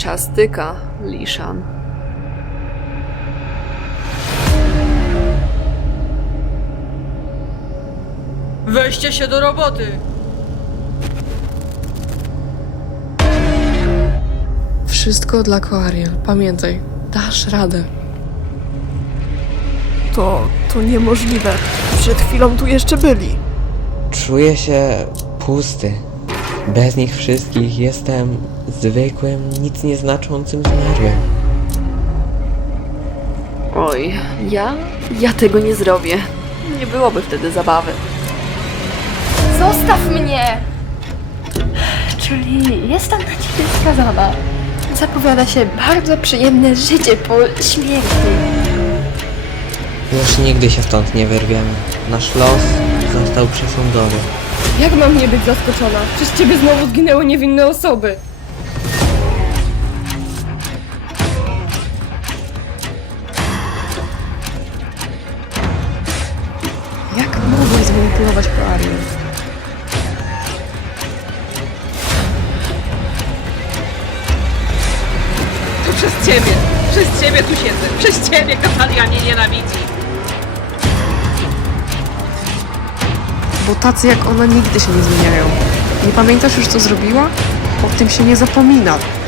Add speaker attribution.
Speaker 1: Ciastyka, Liszan.
Speaker 2: Weźcie się do roboty!
Speaker 3: Wszystko dla Koariel. Pamiętaj, dasz radę.
Speaker 4: To niemożliwe. Przed chwilą tu jeszcze byli.
Speaker 5: Czuję się pusty. Bez nich wszystkich jestem zwykłym, nic nieznaczącym zmarłym.
Speaker 1: Oj, ja tego nie zrobię. Nie byłoby wtedy zabawy.
Speaker 6: Zostaw mnie! Czyli jestem na ciebie skazana. Zapowiada się bardzo przyjemne życie po śmierci.
Speaker 5: Już nigdy się stąd nie wyrwiemy. Nasz los został przesądzony.
Speaker 4: Jak mam nie być zaskoczona? Przez ciebie znowu zginęły niewinne osoby. Jak mogłeś zmanipulować Koariel?
Speaker 2: To przez ciebie! Przez ciebie tu siedzę! Przez ciebie Katalia mnie nienawidzi!
Speaker 3: Bo tacy jak ona nigdy się nie zmieniają. Nie pamiętasz już, co zrobiła? O tym się nie zapomina.